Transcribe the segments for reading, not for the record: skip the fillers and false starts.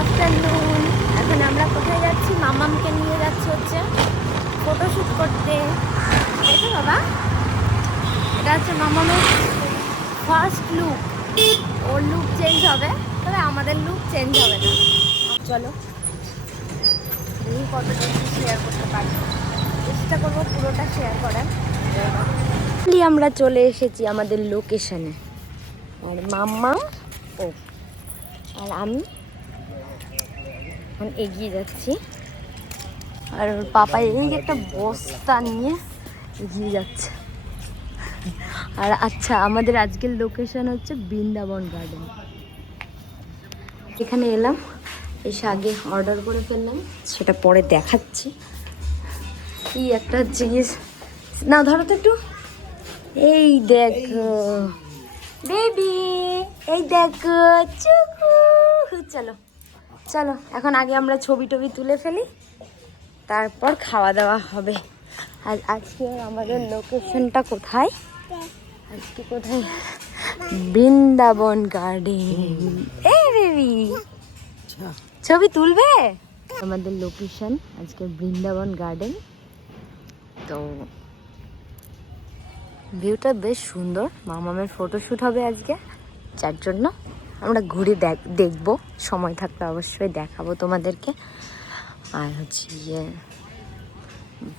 Afternoon. এখন আমরা কোথায় যাচ্ছি? মামামকে নিয়ে যাচ্ছি হচ্ছে ফটোশ্যুট করতে, তাই তো বাবা? এটা হচ্ছে মামামের ফার্স্ট লুক। ওর লুক চেঞ্জ হবে, তবে আমাদের লুক চেঞ্জ হবে না। চলো দেখি কতটা শেয়ার করতে পারি, চেষ্টা করবো পুরোটা শেয়ার করার। আমরা চলে এসেছি আমাদের লোকেশনে, আর মাম্মা ও আর আমি এখন এগিয়ে যাচ্ছি, আর ওর পাপা এই একটা বস্তা নিয়ে এগিয়ে যাচ্ছে। আর আচ্ছা, আমাদের আজকের লোকেশন হচ্ছে বৃন্দাবন গার্ডেন। এখানে এলাম, এসে আগে অর্ডার করে ফেললাম, সেটা পরে দেখাচ্ছি। এই একটা জিনিস না, ধরো তো একটু। এই দেখো বেবি, এই দেখো চুকু। চলো চলো, এখন আগে আমরা ছবি টবি তুলে ফেলি, তারপর খাওয়া দাওয়া হবে। আর আজকে আমাদের লোকেশনটা কোথায়? আজকে কোথায়? বৃন্দাবন গার্ডেন। এই বেবি, ছবি তুলবে? আমাদের লোকেশন আজকে বৃন্দাবন গার্ডেন। তো ভিউটা বেশ সুন্দর, মামামের ফটোশ্যুট হবে আজকে, যার জন্য আমরা ঘুরে দেখবো, সময় থাকলে অবশ্যই দেখাবো তোমাদেরকে। আর হচ্ছে ইয়ে,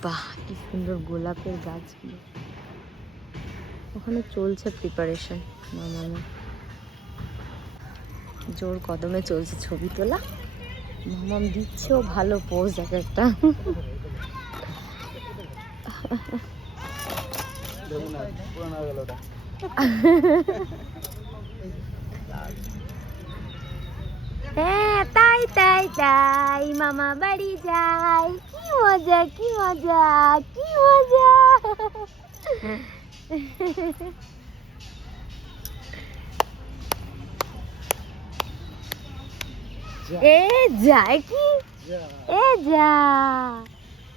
বাহ কি সুন্দর গোলাপের গাছগুলো। ওখানে চলছে প্রিপারেশন, মামামের জোর কদমে চলছে ছবি তোলা। মামাম দিচ্ছেও ভালো পোজ এক একটা। হ্যাঁ তাই তাই তাই, মামা বাড়ি যাই, কি মজা কি মজা কি মজা। এ যায় কি, এ যা,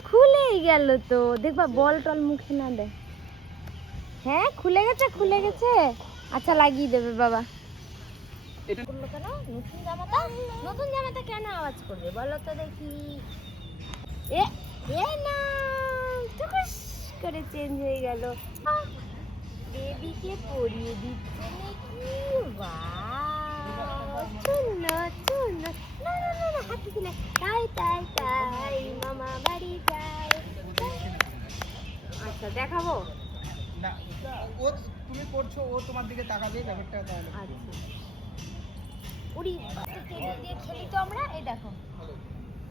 খুলেই গেল তো, দেখবা বল টল মুখে না দেয়। হ্যাঁ খুলে গেছে খুলে গেছে, আচ্ছা লাগিয়ে দেবে বাবা। নতুন জামাটা কেন আওয়াজ করবে বলো তো দেখি? এ এ না, টুকুস করে চেঞ্জ হয়ে গেল। বেবিকে পরিয়ে দিচ্ছে নাকি? বাহ, চুন্নো চুন্নো, না না না না, হাতে দিলে। তাই তাই তাই, মামা বাড়ি যাই। আচ্ছা দেখাবো না, ও তুমি পড়ছো, ও তোমার দিকে তাকাবে, ব্যাপারটা তাহলে। আচ্ছা উড়ি টেডি দিয়ে খেলি তো আমরা। এই দেখো,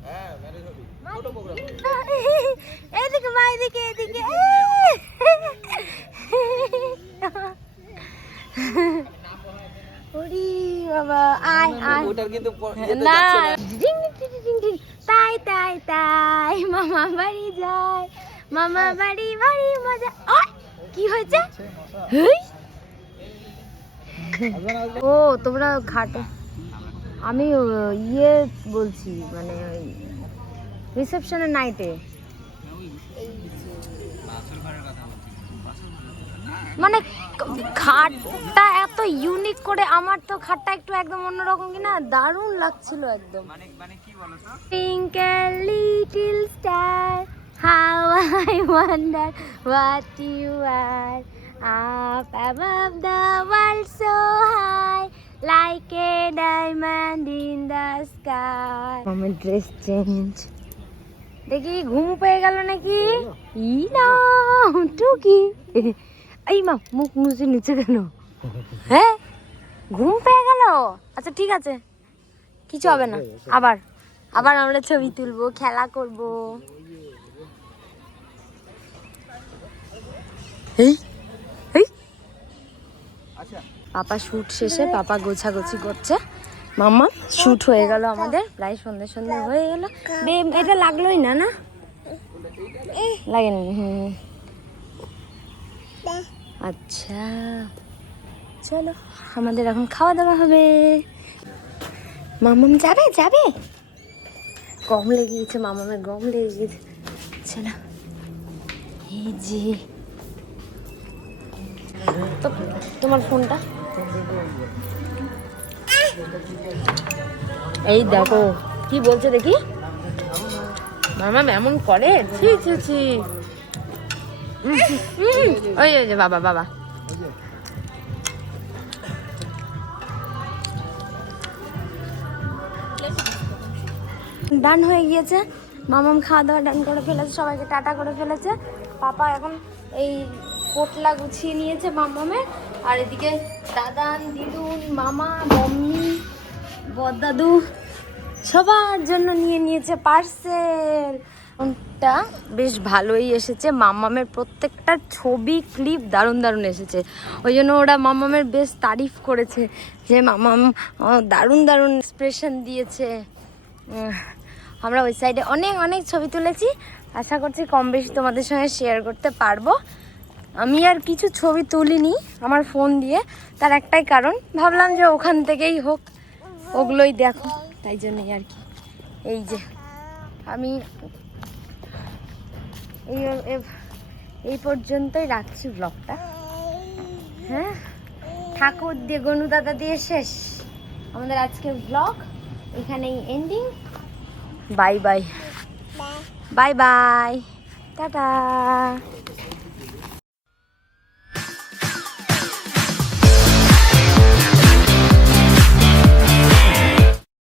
হ্যাঁ ম্যারেজ হবে, ছোট প্রোগ্রাম। এদিকে মা, এদিকে এদিকে। ওরে বাবা, আয় আয়। ওটার কিন্তু না, ডিং ডিং ডিং ডিং, তাই তাই তাই, মামা বাড়ি যায়, মামা বাড়ি বাড়ি মজা। কি হয়েছে? ও তোমরা ঘাটে, আমি ইয়ে বলছি, মানে রিসেপশনের নাইটে, মানে খাটটা এত ইউনিক করে। আমার তো খাটটা একটু একদম অন্যরকম, কিনা দারুণ লাগছিল একদম। Twinkle little star, how I wonder what you are, up above the world so high, like a diamond in the sky. আমার ড্রেস চেঞ্জ দেখি, ঘুম পেয়ে গেল নাকি? ই না টুকি, এই মা মুখ মুছে নিচে কেন? হ্যাঁ ঘুম পেয়ে গেল। আচ্ছা ঠিক আছে, কিছু হবে না, আবার আবার আমরা ছবি তুলবো, খেলা করব। এই এই পাপা শুট শেষে, পাপা গোছাগুছি করছে। মাম্মা শুট হয়ে গেল আমাদের, প্রায় সন্ধ্যে সন্ধ্যে হয়ে গেল। এটা লাগলোই না, না লাগেনি। আচ্ছা চলো, আমাদের এখন খাওয়া দাওয়া হবে। মামাম যাবে যাবে, গম লেগে গেছে, মামামের গম লেগে গেছে। চলো, এই যে তো তোমার ফোনটা এই দেখো কি বলছে দেখি, মামা এমন করে, ছি ছি ছি। ওই যে বাবা বাবা ডান হয়ে গিয়েছে, মামাম খাওয়া দাওয়া ডান করে ফেলেছে, সবাইকে টাটা করে ফেলেছে। পাপা এখন এই পোটলা গুছিয়ে নিয়েছে মামামের, আর এদিকে দাদান, দিদুন, মামা, মম্মি, বড়দাদু সবার জন্য নিয়ে নিয়েছে পার্সেল। টা বেশ ভালোই এসেছে, মামামের প্রত্যেকটা ছবি ক্লিপ দারুণ দারুণ এসেছে, ওই জন্য ওরা মামামের বেশ তারিফ করেছে যে মামাম দারুণ দারুণ এক্সপ্রেশন দিয়েছে। আমরা ওই সাইডে অনেক অনেক ছবি তুলেছি, আশা করছি কম বেশি তোমাদের সঙ্গে শেয়ার করতে পারবো। আমি আর কিছু ছবি তুলিনি আমার ফোন দিয়ে, তার একটাই কারণ, ভাবলাম যে ওখান থেকেই হোক, ওগুলোই দেখো, তাই জন্যই আর কি। এই যে আমি এই পর্যন্তই রাখছি ব্লগটা। হ্যাঁ, ঠাকুর দিয়ে গনু দাদা দিয়ে শেষ আমাদের আজকের ব্লগ, এখানেই ending. Bye bye bye bye, tata.